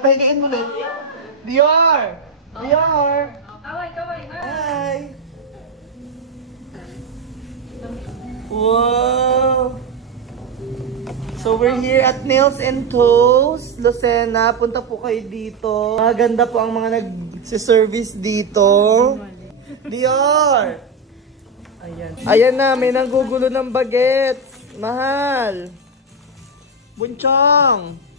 Pahingain mo na. Dior! Dior! Kaway. Hi! Wow! So we're here at Nails and Toes, Lucena. Punta po kayo dito. Maganda po ang mga nag-service dito. Dior! Ayan na, may nanggugulo ng bagets. Mahal! Bunchong!